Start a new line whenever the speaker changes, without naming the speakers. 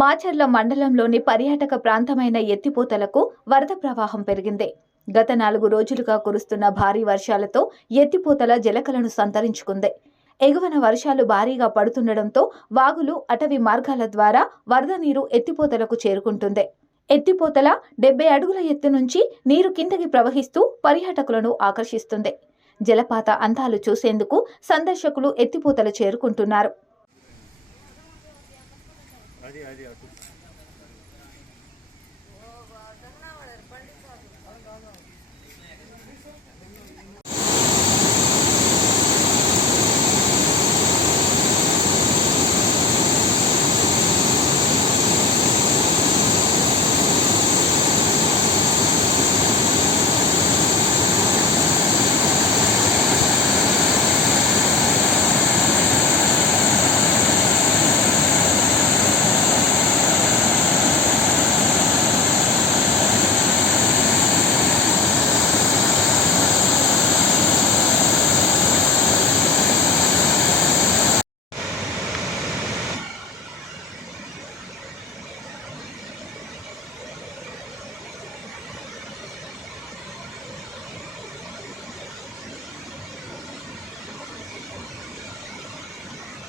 మాచర్ల మండలంలోని పర్యాటక ప్రాంతమైన ఎత్తిపోతలకు వరద ప్రవాహం పెరిగింది. గత నాలుగు రోజులుగా కురుస్తున్న భారీ వర్షాలతో ఎత్తిపోతల జలకలను సంతరించుకుంది. ఎగువన వర్షాలు భారీగా పడుతుండటంతో వాగులు అటవీ మార్గాల ద్వారా వరద నీరు ఎత్తిపోతలకు చేరుకుంటుంది. ఎత్తిపోతల డెబ్బై అడుగుల ఎత్తు నుంచి నీరు కిందకి ప్రవహిస్తూ పర్యాటకులను ఆకర్షిస్తుంది. జలపాత అందాలు చూసేందుకు సందర్శకులు ఎత్తిపోతలు చేరుకుంటున్నారు.
हरी हरी